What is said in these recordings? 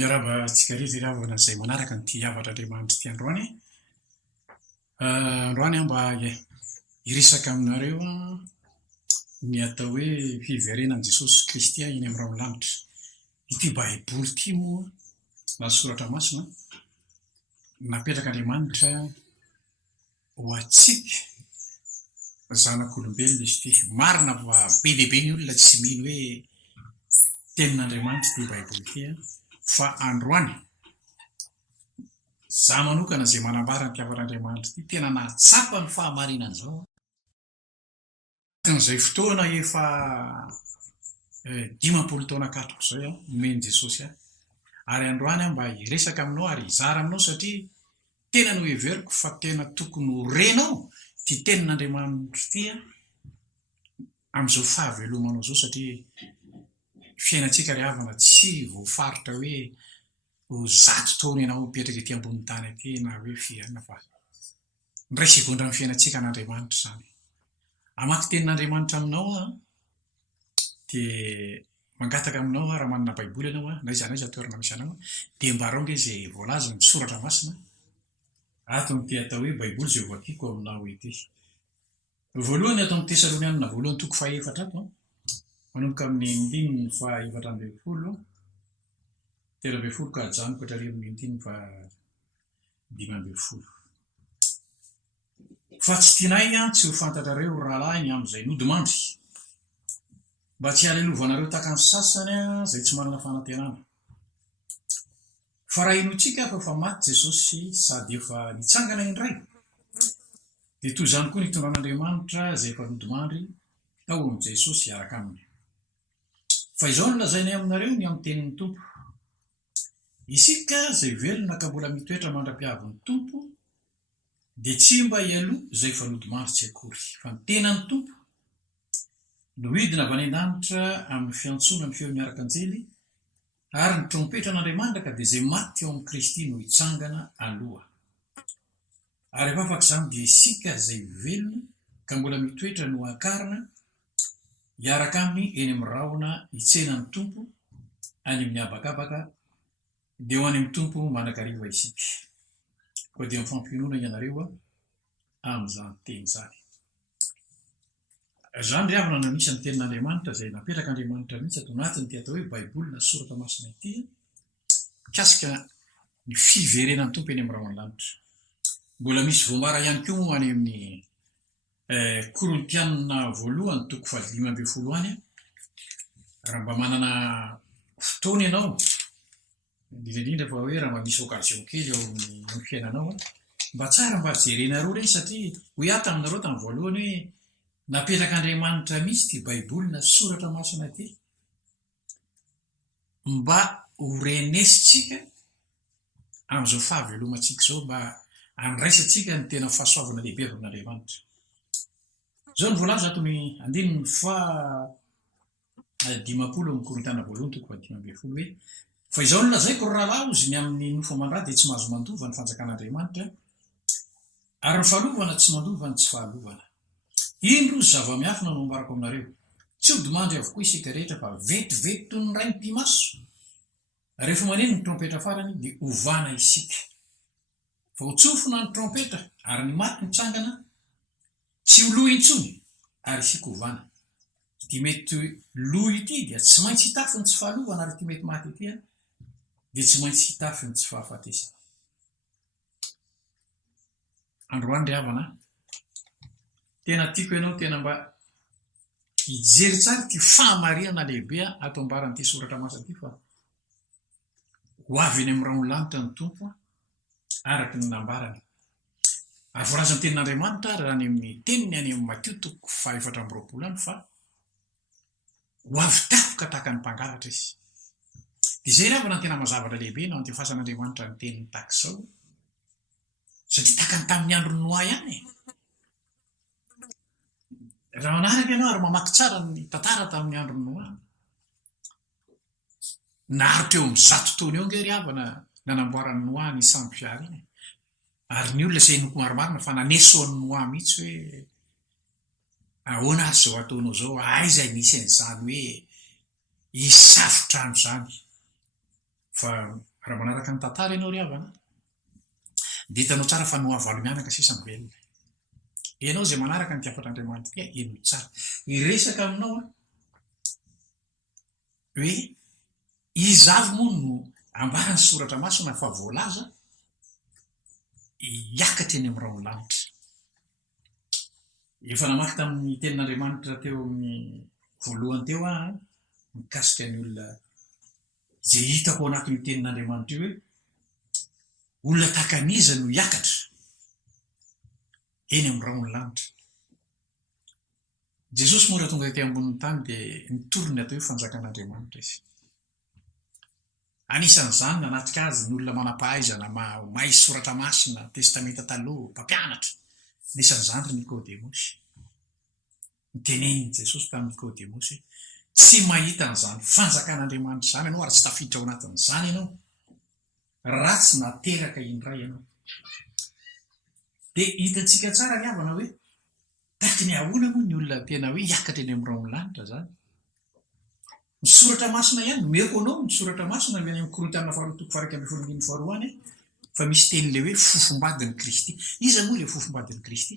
Miaraba tsika riavana izay manaraka ny ty havatra Andriamanitra ty androany. Androany aho mba hiresaka aminareo ny atao hoe fiverenan'i Jesosy Kristy eny amin'ny rano lanitra. Ity baiboly ty moa na soratra masina napetrак'Andriamanitra ho atsika zanak'olombelona izy ty. Marina fa be dia be ny olona tsy mino hoe tenin'Andriamanitra ty baiboly ty fa androany za manokana izay manambara ny mpiavaran'Andriamanitra ty tena nahatsapa ny fahamarinana zao. An'izay fotoana efa 50 taona katoko zay omeny Jesosy ary androany mba hiresaka aminao ary hizara aminao satria tena no heveriko fa tena tokony ho renao ty tenin'Andriamanitra ty amin'izao fahavelomanao zao satria fiainantsika ry havana tsy voafaritra hoe ho 100 taona ianao mipetraka ety ambony tany aty na hoe fiainana fa ny ray segondra amin'ny fiainantsika an'Andriamanitra zany. Amaky tenin'Andriamanitra aminao dia mangataka aminao raha manana baiboly ianao na iza naiza toerana misy anao dia mbarao nge izay voalaza ny soratra masina ato ny ty atao hoe baiboly izay voakiko aminao ity. Voalohany atao amin'ny Tesalonianina voalohany toko 4 ato manomboka amin'ny 7:20 13 ka hajanoko hatrary amin'ny 15:20. Fa tsy tianay tsy ho fantatrareo rahalahy ny amin'izay nodimandry mba tsy halelovana tahaka ny sasany izay tsy manana fanantenana. Fa raha inotsika fa maty Jesosy sady efa nitsangana indray dia toy izany koa nitondran'Andriamanitra izay efa nodimandry tao amin'i Jesosy hiaraka aminy. Fa izao no lazainay aminareo ny amin'ny tenin'ny Tompo. Isika izay velona ka mbola mitoetra mandra-piavin'ny Tompo dia tsy mba hialoha izay efa nodimandry tsy akory fa ny tenan'ny Tompo no hidina avy any an-danitra amin'ny fiantsona ny feo miaraka anjely ary ny trompetra an'Andriamanitra ka dia izay maty eo amin'ny Kristy no hitsangana aloha. Ary efa afaka izany dia isika izay velona ka mbola mitoetra no akarina hiaraka aminy eny amin'ny rahona hitsenan'ny Tompo any amin'ny habakabaka dia ho any amin'ny Tompo manakariva isika. Koa dia mifampinoana ianareo amin'izany teny izany. Izany ry havana no anisany tenin'Andriamanitra izay napetrak'Andriamanitra mihitsy ato anatiny ty atao hoe baiboly na soratra masina ity mikasika ny fiverenan'ny Tompo eny amin'ny rahona lanitra. Mbola misy voambara ihany koa any amin'ny Korintianina voalohany toko 15 any raha mba manana fotoana ianao indrindra fa hoe raha mba misy okazion kely ao amin'ny fiainanao mba tsara mba jerenareo reny satria ho ato aminareo tamin'ny voalohany hoe napetrak'Andriamanitra mihitsy ty baiboly na soratra masina ty mba ho renesitsika amin'izao fahavelomantsika zao mba andraisantsika ny tena fahasoavana lehibe avy amin'Andriamanitra. Zao ny voalaza ato ny 15 amin'ny Korintianina voalohany toko 15 hoe fa izao no lazaiko ry rahalahy ozy ny amin'ny nofo aman-drah dia tsy mahazo mandova ny fanjakan'Andriamanitra ary ny fahalovana tsy mandova ny tsy fahalovana. Indro zava-miafina no ambarako aminareo tsy ho dimandry avokoa isika rehetra fa vetivety toy ny ray ny mpimaso rehefa maneno ny trompetra farany dia ovana isika. Fa ho tsofina ny trompetra ary ny maty nitsangana tsy ho loha intsony ary isika ovana. Ity mety loha ity dia tsy maintsy hitafy ny tsy fahalovana ary ity mety maty ity dia tsy maintsy hitafy ny tsy fahafatesana. Androany ry havana tena tiako ianao tena mba hijery tsara ty fahamarinana lehibe ato ambaran'ity soratra masina ity fa ho avy eny amin'ny rahona lanitra ny Tompo araka ny nambarany. Ary voalazan'ny tenin'Andriamanitra raha any amin'ny teniny any amin'ny Mateo toko 4:20 any fa ho avy tafoka tahaka ny mpangalatra izy. Dia izay ravana ny tena mazavatra lehibe no antefasan'Andriamanitra ny teniny tahaka izao satria tahaka ny tamin'ny andro Noa ihany. Raha manaraka ianao ary mamaky tsara ny tantara tamin'ny andro Noa naharitra eo amin'ny 100 taona eo nge ry havana nanamboaran'ny Noa ny samby fiara iny ary ny olona izay noko marimarina fa nanesoan'ny Noa mihitsy hoe ahoana azy zao ataonao zao aiza nisy an'izany hoe hisafotrano zany fa raha manaraka ny tantara ianao ry havana dia hitanao tsara fa noavalo mianaka sisany velona. Ianao zay manaraka ny tiafatr'Andriamanitra tia eno tsara iresaka aminao a hoe izavy moa no ambarany soratra masina fa voalaza hiakatra eny amin'ny raony lanitra. Efa namaky tamin'ny tenin'Andriamanitra teo amin'ny voalohany teo mikasika ny olona izay hitako ao anatin'ny tenin'Andriamanitra io hoe olona tahakaniza no hiakatra eny amin'ny raony lanitra. Jesosy moa raha tonga ety ambonin'ny tany dia nitorony atao hoe fanjakan'Andriamanitra izy. Anisan'izany nanatrika azy ny olona manam-pahaizana mahay soratra masina, testamenta taloha, mpampianatra. Anisan'izany ry Nikodemosy. Niteneniny Jesosy tamin'ny Nikodemosy tsy mahita an'izany fanjakan'Andriamanitra izany ianao ary tsy tafiditra ao anatin'izany ianao ratsy nateraka indray ianao. Dia hitantsika tsara ny havana hoe taky ny ahoana moa ny olona tena hoe hiakatra eny amin'ny raony lanitra zany. Ny soratra masina ihany meko anao ny soratra masina any amin'ny Korintiana 2:1-2 fa misy teny le hoe fofombadin'ny Kristy. Iza moa le fofombadin'ny Kristy?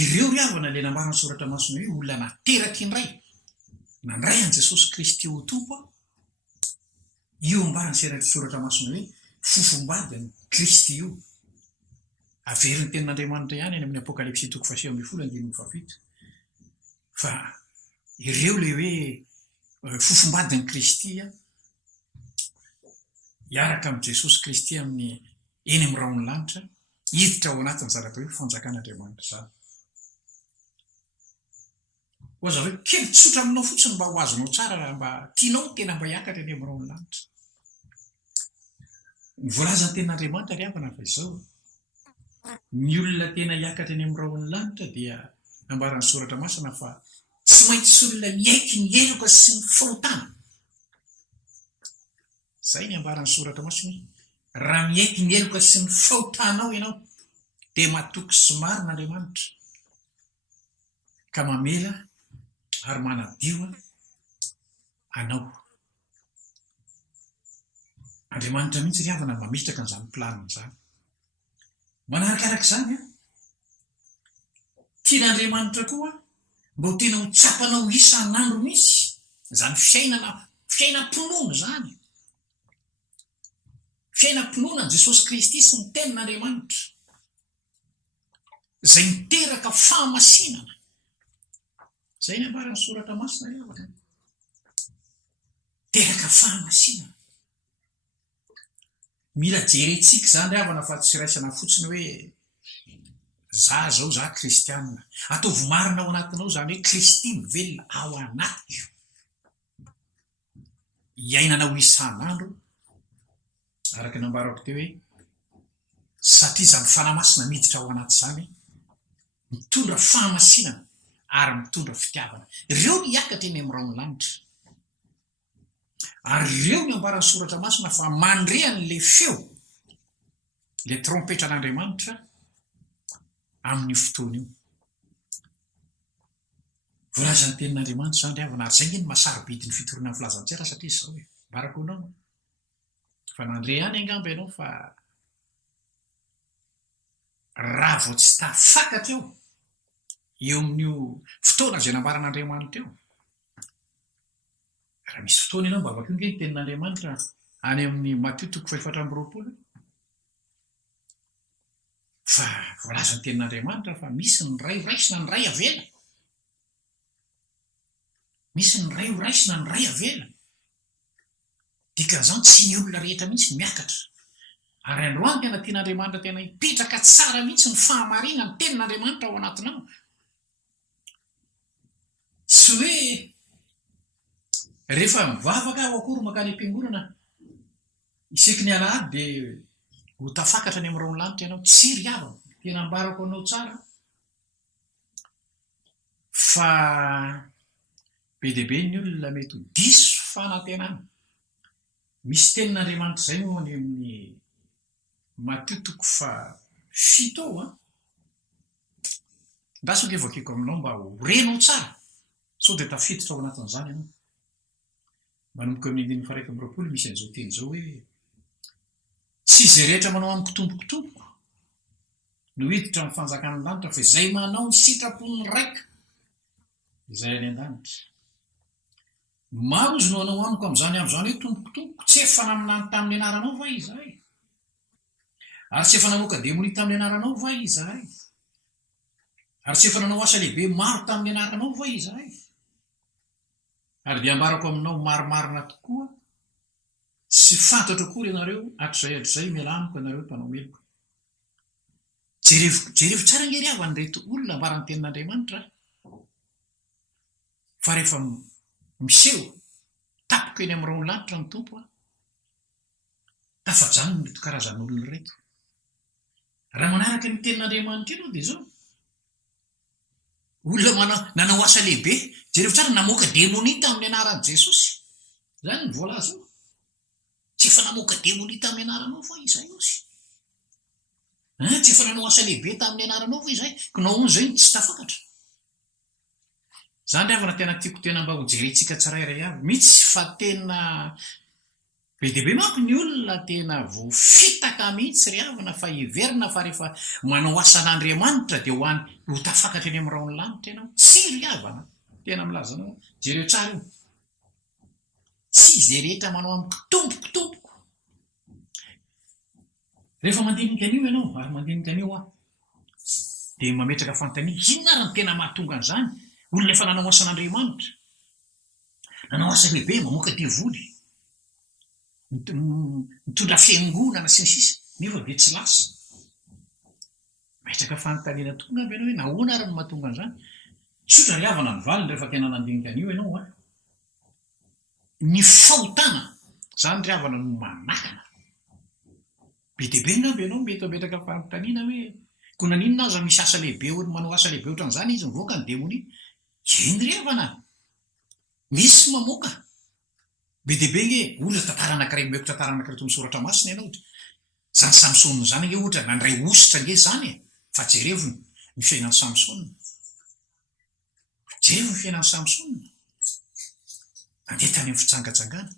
Ireo ry havana le nambarany soratra masina hoe olona nateraka indray nandray an' Jesosy Kristy ho tompo. Io ambarany soratra masina hoe fofombadin'ny Kristy io. Averin'ny tenin'Andriamanitra ihany eny amin'ny Apokalipsy 3:7-7 fa ireo le hoe fofombadin'ny Kristy hiaraka amin'ny Jesosy Kristy amin'ny eny amin'ny raony lanitra hiditra ao anatin'ny zavatra hoe fanjakan'Andriamanitra izany. Ohaza hoe kely tsotra aminao fotsiny mba ho azonao tsara raha mba tianao tena mba hiakatra eny amin'ny raony lanitra. Ny voalazan'ny tenin'Andriamanitra ry havana fa izao ny olona tena hiakatra eny amin'ny raony lanitra dia ambarany soratra masina fa tsy maintsy olona miaiky ny eloka sy ny fahotana. Zay ny ambarany soratra masina raha miaiky ny eloka sy ny fahotanao ianao dia matoky sy marin'Andriamanitra ka mamela ary manadio anao. Andriamanitra mihitsy ry havana mametraka an'izany planiny izany. Manarakaraka izany tian'Andriamanitra koa mba ho tena ho tsapanao isan'andro mihitsy izany fiainam-pinoana zany. Fiainam-pinoana Jesosy Kristy sy ny tenin'Andriamanitra izay miteraka fahamasinana. Zay ny ambarany soratra masina ry havana. Teraka fahamasinana. Mila jerentsika izany ry havana fa tsy raisana fotsiny hoe za kristianina. Ataovy marina ao anatinao izany hoe Kristy mivelona ao anatiko. Iainanao isan'andro araka ny ambarako teo hoe satria izany fanahy masina miditra ao anaty izany mitondra fahamasinana ary mitondra fitiavana. Ireo ny hiakatra eny amin'ny raony lanitra. Ary ireo ny ambarany soratra masina fa mandrehan'le feo le trompetran'Andriamanitra amin'ny fotoana io. Voalazan'ny tenin'Andriamanitra izany ry havana ary zay ny masarobidy ny fitoronan'ny filazantsara satria izao hoe barako anao fa nandre ihany angamba ianao fa raha vao tsy tafakatra eo amin'io fotoana izay nambaran'Andriamanitra eo. Raha misy fotoana ianao mba avaka io nge ny tenin'Andriamanitra any amin'ny Matthieu 4:20 fa voalazan'ny tenin'Andriamanitra fa misy ny ray ho raisina ny ray avela. Misy ny ray ho raisina ny ray avela. Dikan'izany tsy ny olona rehetra mihitsy miakatra. Ary androany tena tian'Andriamanitra tena hipetraka tsara mihitsy ny fahamarina ny tenin'Andriamanitra ao anatinao. Tsy hoe rehefa mivavaka ho akory makany am-piangonana isaky ny alahady dia ho tafakatra any amin'ny raony lanitra ianao. Tsy ry havana, tena ambarako anao tsara fa be dia be ny olona mety ho diso fanantenana. Misy tenin'Andriamanitra izay moa any amin'ny Matthieu 7:7 Ndasy nge voakeko aminao mba ho renao tsara sao dia tafiditra ao anatin'izany ianao. Manomboka amin'ny 1:20 misy an'izao teny izao hoe tsy izay rehetra manao amin'ny kotombokotomboko no hiditra amin'ny fanjakany lanitra fa izay manao ny sitrapony raika izay any an-danitra. Maro izy no anao amiko amin'izany hoe tombokotomboko tsy efa naminany tamin'ny anaranao va izahay, ary tsy efa namoaka demonia tamin'ny anaranao va izahay, ary tsy efa nanao asa lehibe maro tamin'ny anaranao va izahay, ary dia ambarako aminao maromarina tokoa sy fantatro akory ianareo hatr'izay mialamiko ianareo mpanao meloko. Jerevo tsara ngery avany reto olona ambarany tenin'Andriamanitra fa rehefa miseho tapoko eny amin'ny rony lanitra ny tompo tafajanony reto karazan'olona reto. Raha manaraka ny tenin'Andriamanitra ianao dia zao olona nanao asa lehibe, jerevo tsara namoaka demonia tamin'ny anaran'i Jesosy, zany ny voalaza io. Tsy efa namoaka demonia tamin'ny anaranao fa izay osy, tsy efa nanao asa lehibe tamin'ny anaranao fa izay, ko nahoana izay tsy tafakatra. Zany ravana tena tiako tena mba ho jerentsika tsirairay avy mihitsy fa tena be dia be manko ny olona tena voafitaka mihitsy ry havana fa hiverina fa rehefa manao asan'Andriamanitra dia ho tafakatra eny amin'ny raony lanitra ianao. Tsy ry havana tena milazanao jereo tsara io, tsy izay rehetra manao amin'ny kotombokotomboko. Rehefa mandinika an'io ianao ary mandinika an'io dia mametraka fanontania, inona ary ny tena mahatonga an'izany? Olona efa nanao asan'Andriamanitra, nanao asa lehibe, mamoaka devoly, mitondra fiangonana sy ny sisa, nefa dia tsy lasa. Mametraka fanontaniana tonga aby ianao hoe nahoana ary no mahatonga an'izany? Tsotra ry havana ny valiny rehefa tena nandinika an'io ianao ny fahotana zany ry havana no manakana. Be dia be ngamba ianao mety mametraka fanontaniana hoe ko naninona aza misy asa lehibe manao asa lehibe ohatran'izany izy mivoaka ny demonia? Eny ry havana, misy mamoaka. Be dia be nge olona tantara anankiray meko tantara anankiray toy ny soratra masina ianao ohatra. Zany Samsona zany nge ohatra nandray ositra nge zany fa jerevony ny fiainan'ny Samsona. Jerevony ny fiainan'ny Samsona. Nandeha tany amin'ny fitsangatsangana.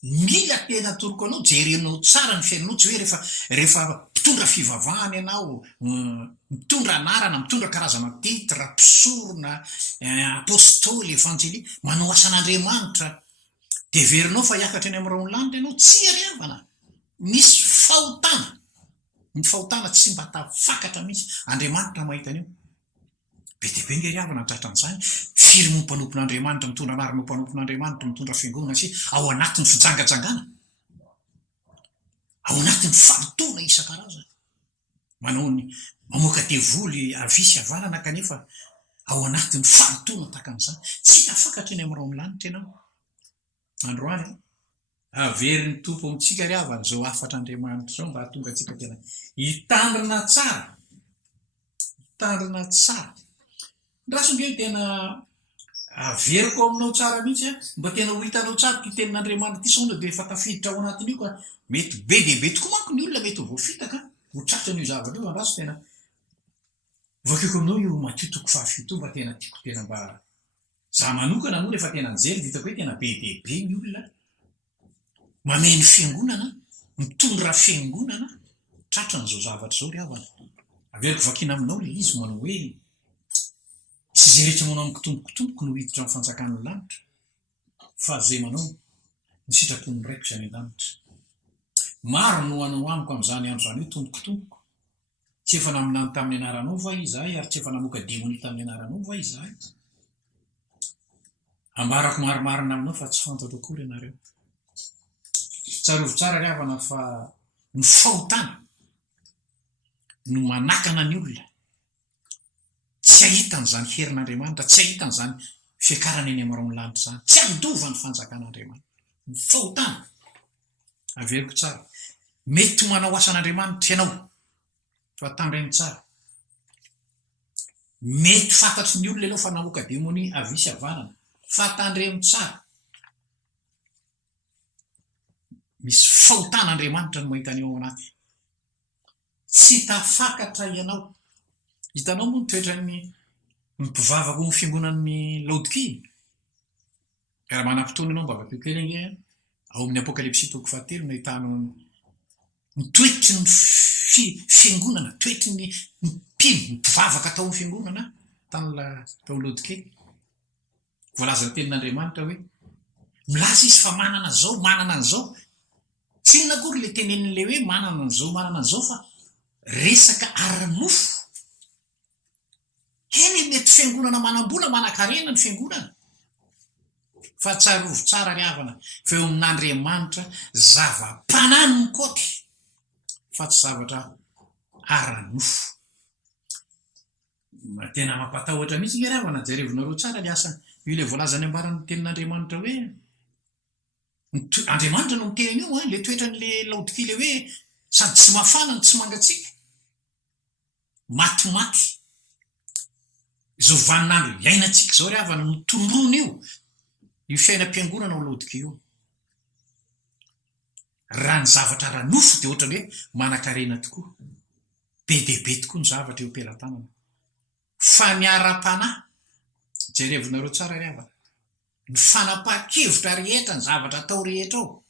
Mila tena toroko anao jerenao tsara ny fiainanao, tsy hoe rehefa mitondra fivavahana ianao, mitondra anarana, mitondra karazana titra, mpisorona, apôstôly, evanjely, manao asan'Andriamanitra dia verinao fa hiakatra eny amin'ny raony lanitra ianao. Tsy ry havana, misy fahotana. Ny fahotana tsy mba tafakatra mihitsy. Andriamanitra mahita an'io. Be dia be nge ry havana tratran'izany, firy mo mpanompon'Andriamanitra mitondra anarana mpanompon'Andriamanitra mitondra fiangonana sy ao anatin'ny fitsangatsangana, ao anatin'ny faritona isan-karazany, mamoaka devoly avisy avanana kanefa ao anatin'ny faritona takan'izany. Tsy tafakatra eny amin'ny raony lanitra ianao. Androany averin'ny tompo amintsika ry havana zao afatr'Andriamanitra zao mba hahatonga antsika tena hitandrina tsara, hitandrina tsara. Rasombe tena averiko aminao tsara mihitsy mba tena ho hitanao tsara ty tenin'Andriamanitra ty sonda dia efa tafiditra ao anatin'io ka mety be dia be tokoa manko ny olona mety ho voafitaka ho tratran'io zavatra io. Andraso tena voakeko aminao io matitoko fahafito mba tena tiako tena mba za manokana moa rehefa tena nijery ditako hoe tena be dia be ny olona mameno fiangonana, mitondra fiangonana tratran'izao zavatra zao ry havana. Averiko vakina aminao le izy manao hoe tsy izay rehetra manao amin'ny kotombokotomboko no hiditra amin'ny fanjakan'ny lanitra fa zay manao ny sitrapon'ny raiko izany an-danitra. Maro no anao amiko amin'izany andro izany hoe tombokotomboko. Tsy efa naminany tamin'ny anaranao va izahay, ary tsy efa namoaka demonia tamin'ny anaranao va izahay. Ambarako maromarina aminao fa tsy fantatro akory ianareo. Tsarovy tsara ry havana fa ny fahotana no manakana ny olona. Tsy ahitan'izany herin'Andriamanitra, tsy ahitan'izany fiakarana eny amin'ny raony lanitra zany. Tsy andova ny fanjakan'Andriamanitra. Ny fahotana. Averiko tsara. Mety manao asan'Andriamanitra ianao fa tandrainy tsara. Mety fantatry ny olona ianao fa namoaka demonia avisy avanana fa tandremo tsara. Misy fahotan'Andriamanitra no mahita an'io ao anaty. Tsy tafakatra ianao. Hitanao moa nitoetra ny mpivavaka ny fiangonan'ny Laodikia. Raha manam-potoana ianao mba vakiokely ao amin'ny Apokalipsy toko 7 no ahitana mitoetry ny fiangonana toetry ny mpino ny mpivavaka tao amin'ny fiangonana tao lodike voalaza ny tenin'andriamanitra hoe milaza izy fa manana an'izao tsy inakory le tenenin'le hoe manana an'izao fa resaka ara-nofo eny mety fiangonana manam-bola manan-karena ny fiangonana fa tsarovo tsara ry havana fa eo amin'andriamanitra zava-panany ny koty fa tsy zavatra ara-nofo. Tena mampatahotra mihitsy le ry havana jerevonareo tsara le asa io le voalazany ambaran'ny tenin'andriamanitra hoe andriamanitra no miteny io le toetran'le laodikile hoe sady tsy mafana ny tsy mangatsika matimaty zao vaninandro iainantsika zao ry havana mitondrona io fiainam-piangonana ao laodika io raha ny zavatra ara-nofo dia ohatra hoe manan-karena tokoa be dehibe tokoa ny zavatra eo am-pelantanana fa ny ara-panahy jerevonareo tsara ry havana ny fanapa-kevitra rehetra ny zavatra atao rehetra ao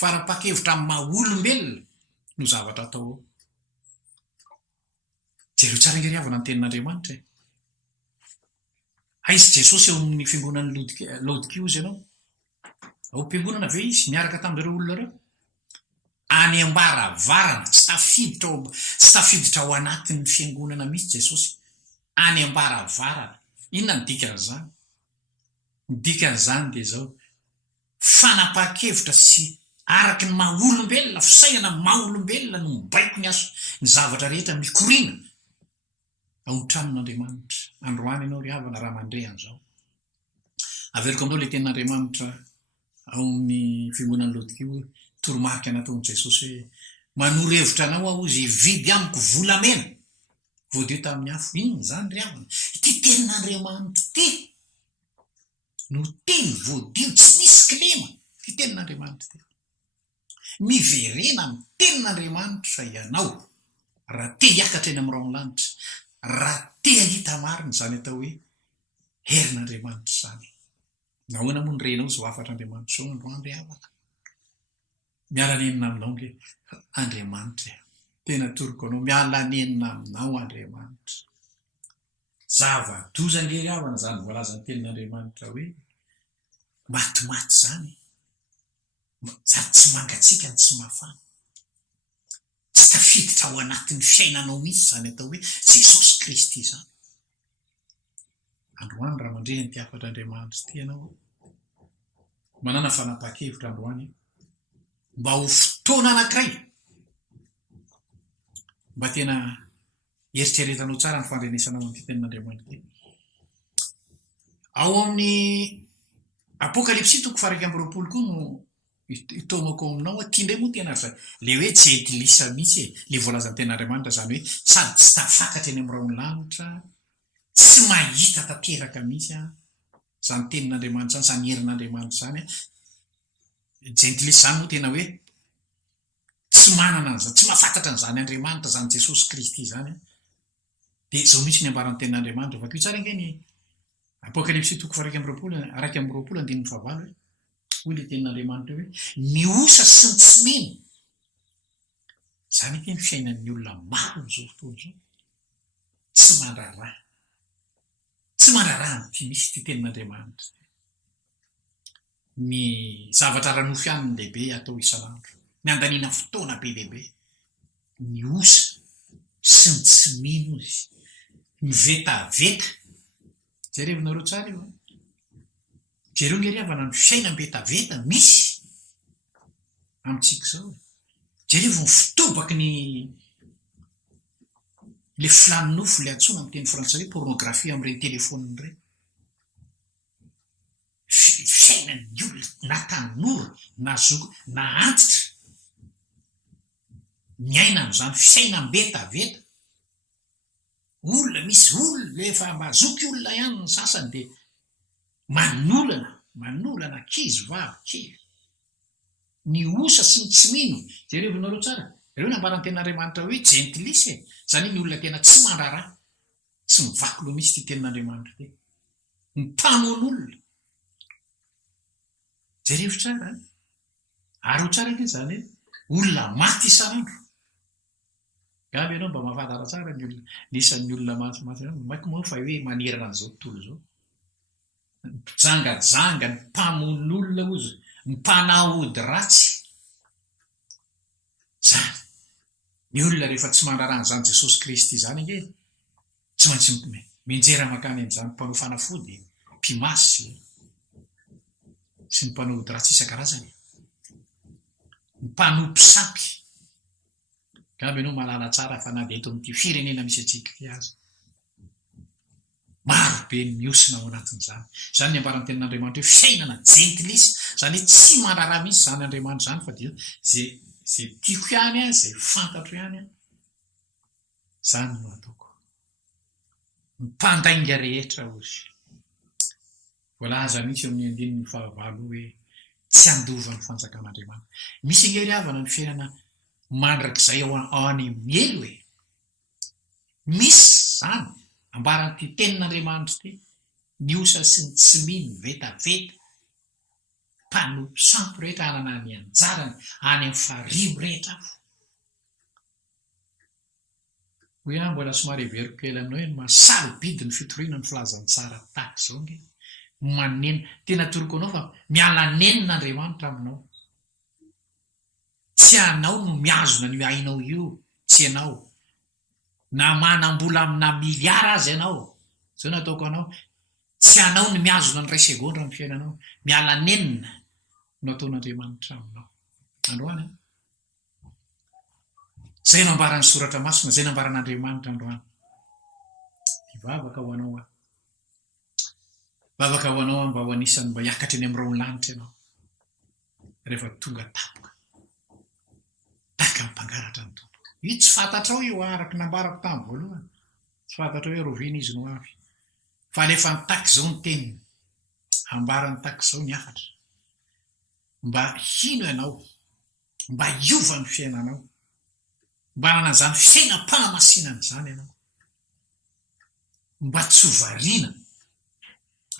fanapa-kevitra amin'ny maha-olombelona no zavatra atao ao jereo tsara nge ry havana ny tenin'andriamanitra aizy jesosy eo amin'ny fiangonan'ny laodikio izy ianao ao mpiangonana ve izy miaraka tamin'ireo olona reo any ambaravarana tsy tafiditra ao anatin'ny fiangonana mihitsy jesosy any ambaravarana inona ny dikan'izany ny dikan'izany dia zao fanapa-kevitra sy araky ny maha-olombelona fisainana maha-olombelona no mibaiko ny aso ny zavatra rehetra mikorina ao ny-tranon'andriamanitra androany ianao ry havana raha mandre an'izao averiko aminao le tenin'andriamanitra ao amin'ny fiangonan'ny laodikio toromarika nataon'i jesosy hoe manoro-hevitra anao aho izy vidy amiko volamena voadio tamin'ny afo inona zany ry havana ity tenin'andriamanitra ty no teny voadio tsy misy kilema ty tenin'andriamanitra ty miverena amin'ny tenin'andriamanitra ianao raha te hiakatra eny amin'ny raonlanitra raha te hahita marina zany atao hoe herin'andriamanitra zany nahoana moa ny renao zao afatr'andriamanitra zao androany ry havana miala-nenina aminao nge andriamanitra tena toroko anao miala-nenina aminao andriamanitra zava-doza nge ry havana zany voalaza ny tenin'andriamanitra hoe matimaty zany sady tsy mangatsika ny tsy mafana tsy tafiditra ao anatin'ny fiainanao misy zany atao hoe jesosy kristy zany androany raha mandreny ty afatr'andriamanitra ty ianao manana fanapa-kevitra androany mba ho fotoana anankiray mba tena eritreretanao tsara ny fandrenesanao amin'ity tenin'andriamanitra ty ao amin'ny apokalipsy 1:20 koa no itomako aminao tia ndray moa tena le hoe jentilisa mihitsy le voalazan'ny tenin'andriamanitra zany hoe sady tsy tafakatra eny amin'ny raonlanitra tsy mahita tanteraka mihitsy zany tenin'andriamanitra zany zany herin'andriamanitra zany jentilisa zany moa tena hoe tsy manana an'zany tsy mahafantatra an'izany andriamanitra zany jesosy kristy zany dia zao mihitsy ny ambaran'ny tenin'andriamanitra vakio tsara nge ny apokalipsy 1:20 hoy le tenin'andriamanitra hoe ny osa sy ny tsy mino zany ke ny fiainan'ny olona maro n'izao fotoana zao tsy mandraraha ny ty misy ty tenin'andriamanitra ny zavatra ara-nofo ihany ny lehibe atao isan'andro ny andaniana fotoana be lehibe ny osa sy ny tsy mino izy ny vetaveta jerevonareo tsara io jereo nge ry havana ny fiainam-betaveta misy amintsika zao jerevo ny fitobaky le filaninofo le antsona amin'ny teny frantsay hoe pornografia amin'ireny telefôniny ireny fiainan'ny olona na tanora na zoko na antitra miaina amin'izany fiainam-betaveta olona misy olona efa mazoky olona ihany ny sasany dia manolana kizy vavy kely ny osa sy ny tsy mino jerevonareo tsara ireo ny ambaran'ny tenin'andriamanitra hoe jentilisa zany ny olona tena tsy mandraraha sy mivaky loha misy ty tenin'andriamanitra ty ny mpamon'olona jerevo tsara ary ho tsara ke zany olona maty isan'andro. Gaby ianao mba mahafantatra tsara ny olona nisan'ny olona maty maiko moa fa hoe manerana an'izao tontolo zao. Mpijangajanga ny mpamon'olona ozy, ny mpanahody ratsy. Zany ny olona rehefa tsy mandraran'izany Jesosy Kristy zany nge tsy maintsy minjera makany amin'izany mpanao fanafody, mpimasy sy ny mpanahody ratsy isan-karazany, ny mpanompo sampy. Gaby ianao malala tsara fa na dia eto amin'ity firenena misy atsika ity azy maro be ny miosina ao anatin'izany. Zany ny ambaran'ny tenin'Andriamanitra hoe fiainana jentilisa, zany hoe tsy mandrara misy zany Andriamanitra zany fa dia zay tiako ihany a, zay fantatro ihany a, zany no ataoko. Mpandainga rehetra ozy. Voalaza mihitsy amin'ny andininy fahavalo hoe tsy andova ny fanjakan'Andriamanitra. Misy ange ry havana ny fiainana mandrakizay ao any miely hoe misy zany ambaran'ity tenin'Andriamanitra ity, ny osa sy ny tsy mino vetaveta, mpanompo sampy rehetra anana ny anjarany any amin'ny farivo rehetra avy. Hoy aho mbola somary heveriko kely aminao hoe masarobidy ny fitoriana ny filazany tsara tahaka izao nge. Manena tena toroko anao fa miala nenin'Andriamanitra aminao. Tsy anao no miazona ny ainao io, tsy ianao. Na manam-bola amina miliara azy ianao, zao nataoko anao. Tsy anao no miazona ny ray segondra amin'ny fiainanao. Miala nenina no ataon'Andriamanitra aminao. Androany zay no ambaran'ny soratra masina, zay no ambaran'Andriamanitra androany. Vavaka ho anao a. Vavaka ho anao mba ho anisany mba hiakatra eny amin'ny rao lanitra ianao. Rehefa tonga tapoka. Taka mpangaratra ny tompo. Io tsy fantatrao io araka nambarako tamin'ny voalohany. Tsy fantatrao hoe rovina izy no avy. Fa rehefa nitaka izao ny teniny, ambarany taka izao ny afatra. Mba hino ianao, mba hiova ny fiainanao, mba nanazany fiainam-pahamasinana izany ianao, mba tsy hovariana.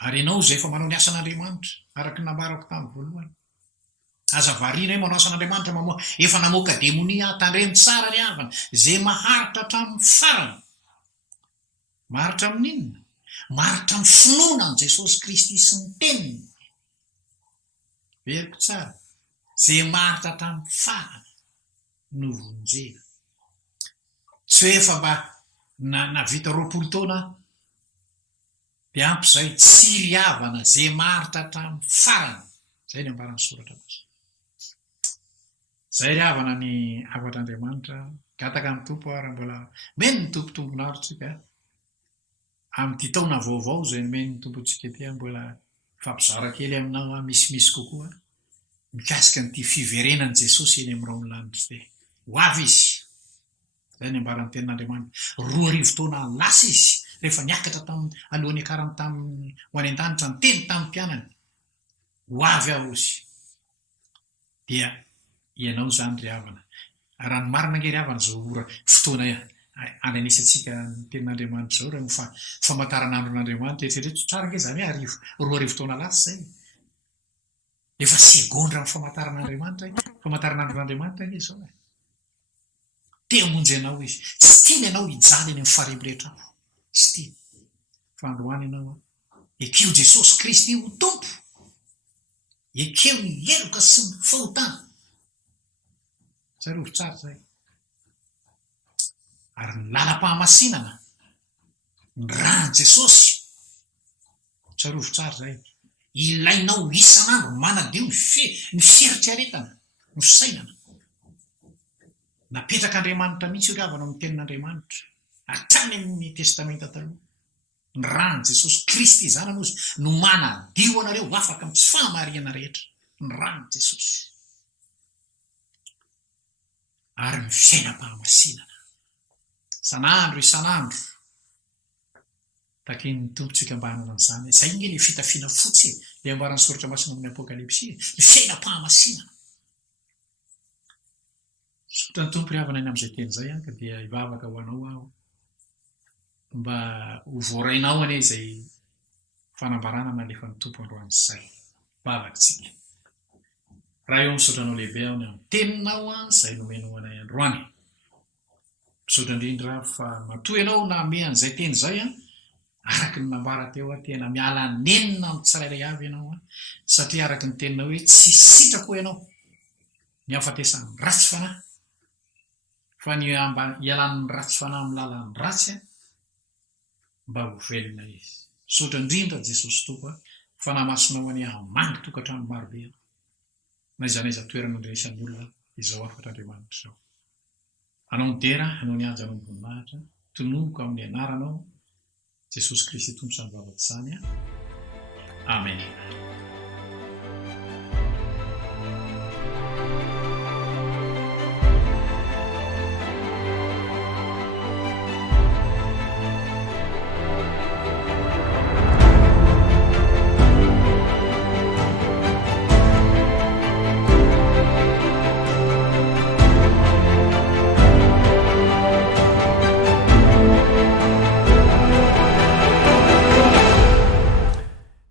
Ary ianao izay efa manao ny asan'Andriamanitra, araka ny nambarako tamin'ny voalohany. Aza variana hoe manao asan'Andriamanitra efa namoaka demonia tandreny tsara ny havana, izay maharitra hatramin'ny farany. Maharitra amin'inona? Maharitra ny finoana an' Jesosy Kristy sy ny teniny. Veriko tsara, izay maharitra hatramin'ny farany no vonjena. Tsy hoe efa mba navita 20 taona dia ampy izay, tsy ry havana, izay maharitra hatramin'ny farany. Zay ny ambaran'ny soratra masina. Zay ry havana ny afatr'Andriamanitra. Gataka amin'ny tompo ary mbola meno ny tompo tombonaritsika. Amin'ity taona vaovao izay meno ny tompontsika ety, mbola fampizara kely aminao misimisy kokoa mikasika n'ity fiverenan'i Jesosy eny amin'ny rao lanitra ity. Ho avy izy. Zay ny ambaran'ny tenin'Andriamanitra. 2000 taona lasa izy rehefa niakatra alohan'ny akarany tamin'ny ho any an-danitra ny teny tamin'ny mpianany. Ho avy aho izy. Dia ianao zany ry havana. Raha ny marina nge ry havana zao fotoana ananisantsika ny tenin'Andriamanitra zao rehefa famantaran'andron'Andriamanitra eritrereto tsara nge zany hoe 2000 taona lasa zay. Efa segondra amin'ny famantaran'Andriamanitra, famantaran'andron'Andriamanitra nge zao. Te hamonjy ianao izy. Tsy tiany ianao hijaly eny amin'ny farivo rehetra avy. Tsy tiany. Fa androany ianao ekeo Jesosy Kristy ho tompo. Ekeo ny heloka sy ny fahotana. Tsarovy tsara zay. Ary ny lalam-pahamasinana, ny ràn' Jesosy, tsarovy tsara zay. Ilainao isan'andro manadio ny fieritreretana, ny fisainana. Napetraka Andriamanitra mihitsy io ry havana amin'ny tenin'Andriamanitra. Hatrany amin'ny testamenta taloha. Ny ràn' Jesosy Kristy zany anozy no manadio anareo afaka amin'ny tsy fahamariana rehetra. Ny ràn' Jesosy. Ary ny fiainam-pahamasinana. Isan'andro, isan'andro. Taky ny tompontsika mba hanana an'izany. Izay nge le fitafiana fotsy, le ambaran'ny soratra masina amin'ny Apokalipsy. Ny fiainam-pahamasinana. Sotra ny tompo ry havana eny amin'izay teny izay ka dia hivavaka ho anao aho. Mba ho voarainao ane izay fanambarana nalefa ny tompo androany izay. Vavaka tsika. raha eo misotranao lehibe ao ny amin'ny teninao a izay nomenao anay androany. Misaotra indrindra fa matoa ianao na ame an'izay teny izay a araky ny nambara teo a tena miala nenina amin'ny tsirairay avy ianao a satria araky ny tenina hoe tsy sitrako ianao ny afatesan'ny ratsy fanahy fa ny ialan'ny ratsy fanahy amin'ny lalan'ny ratsy a mba ho velona izy. Misaotra indrindra Jesosy Tompo a fa namasinao any hamangy tokantrano marobe na izanaiza toerana andresan'ny olona izao afatra Andriamanitra izao. Anao ny dera, anao ny anja, anao ny voninahitra, tononoka amin'ny anaranao Jesosy Kristy Tompo samy vavaka izany a. Amen.